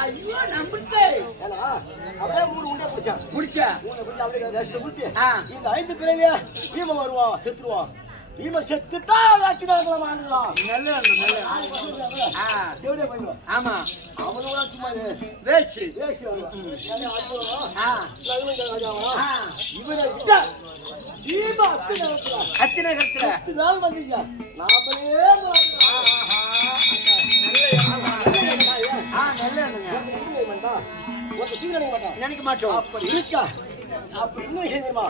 ஐயோ நம்பிட்டேன். ஏன்னா அப்படியே 3 உண்டை பிடிச்சான். முடிச்சா அப்படியே ரசித்து குடிச்சு இந்த 5 பிள்ளைங்க பீமன் வருவான், செத்துருவான். பீமன் செத்துட்டா வாக்கினாங்களா வாங்கலாம். நல்ல நல்ல. ஆமா அவனோட சும்மா வேஸ்ட் இவரை விட்டா பீமா அத்தனை கத்துல 10 நாள் வந்துச்சா நாமளே நினைக்க மாட்டோம். அப்படி இருக்கா அப்படி இன்னும் செய்யுமா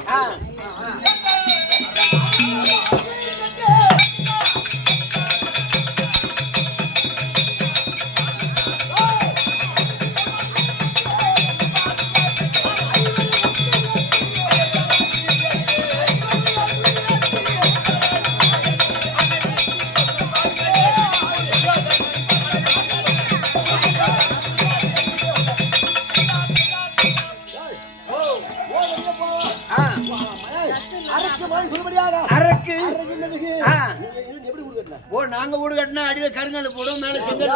ஓ நாங்க வீடு கட்டினா அடியில கருங்கல் போடும் மேல செங்கல்.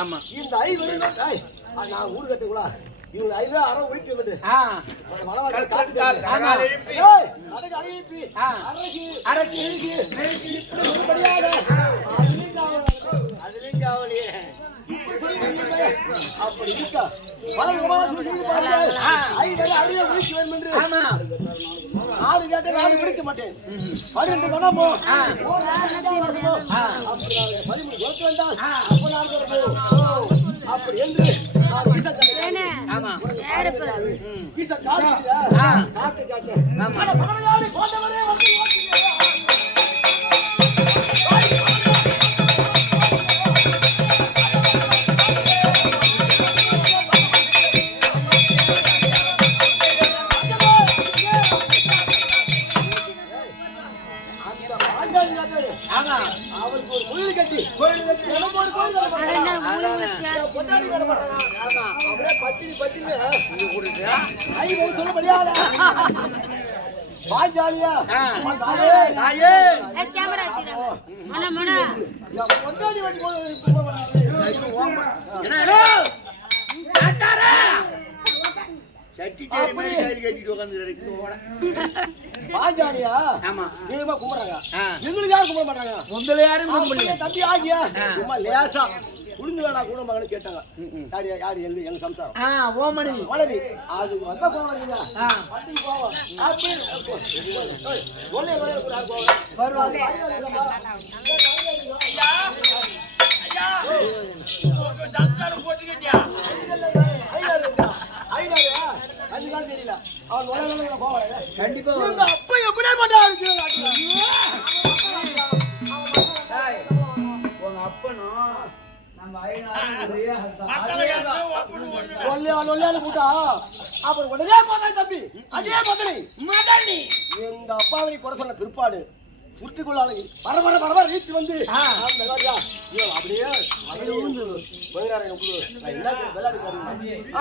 ஆமா இந்த நான் வீடு கட்டுங்களா இவங்க 5 அரை ஒழிக்க வந்து அதுலயும் காவலியே அப்படி இருக்கா நாடு கேட்ட நாடு பிடிக்க மாட்டேன் 12 மனமோ 13 வேண்டாம் அப்படி என்று அவருக்கு ஒரு கோயில் கட்டி பாஜாலியா பாஜாலியா ஆமா நீங்க கும்பிடுறாங்க எங்களுக்கு யாரும் கும்பிட மாட்டாங்க உங்களை யாரும் கும்பிடல தம்பி ஆகியா சும்மா லேசா குடுங்க வேணா கூட மகன் கேட்டாங்க யாரு யாரு எங்க சம்சாரம் ஓமணி மனைவி அது வந்தா போவாங்க பட்டிக்கு போவோம் அப்படி ஒல்லே வருவாங்க கண்டிப்பா அப்ப எப்படியே மாட்டாங்க உங்க அப்பனும் நம்ம அப்புறம் உடனே போதான் தம்பி அதே மதனி எங்க அப்பாவை குறை சொன்ன பிற்பாடு சுட்டுக்குள்ளால பரபர ரீச்சு வந்து அப்படியே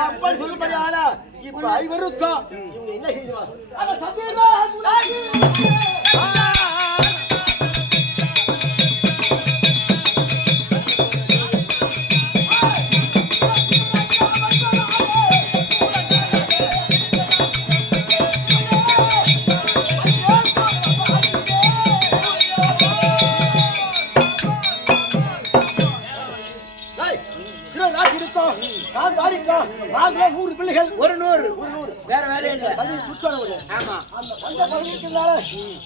அப்படி சொல்லுபடி ஆனா இப்ப ஐவருக்கா இவங்க என்ன செய்வாங்க பிள்ளைகள் ஒரு 100 வேற வேலையே இல்ல. ஆமா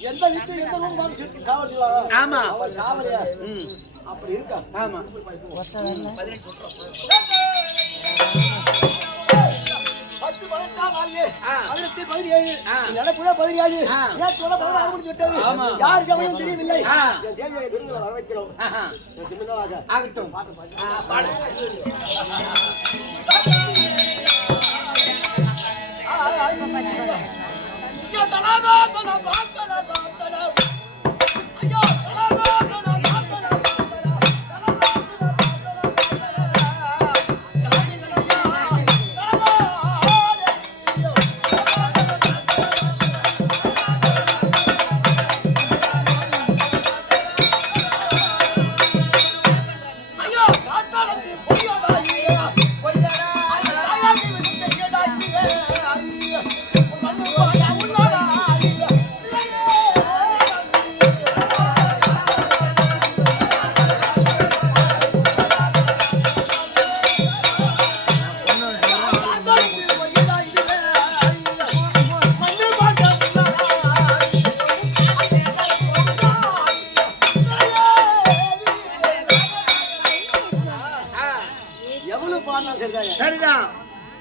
எந்த வீட்டு எந்த ரூம் வாங்கி சாவடிக்கலாம். ஆமா அப்படி இருக்கா. ஆமா 10 18 நாளிலே 17 நடப்புல 17 நேற்று 16 முடிஞ்சு விட்டது. யாருக்கு அவனும் தெரியவில்லை. என் தேவியை விருந்துல வர வைக்கிறோம். சின்னராஜா ஆகட்டும். பாடு. ஐயா தலாதா தலா பாத்தலா தலா ஐயா தலாதா தலா பாத்தலா ஐயா காத்தாளத்து பொய்யாடா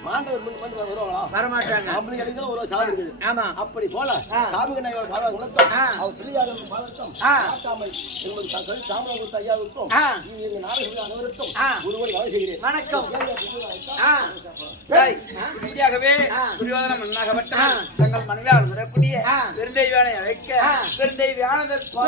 மாண்டவர் முன் வருவாங்களா? வரமாட்டாங்க. அப்படி கிடைக்கல ஒரு சாமி இருக்குது. ஆமா. அப்படி போல சாமி கண்ணையோட கால குணத்தம் அவர் பிள்ளையாக பாலத்தம் காட்டாமல் என்பது தங்கள் சாமி கொடுத்த ஐயாவுக்கும் இந்த நாடகங்கள் அனைவருக்கும் ஒருவரை வகை செய்கிறேன். வணக்கம். இந்தியாகவே துரியோதன மன்னகப்பட்ட தங்கள் மனைவியால் முறைப்படிய பெருந்தெய்வானை அழைக்க பெருந்தெய்வானதற்கு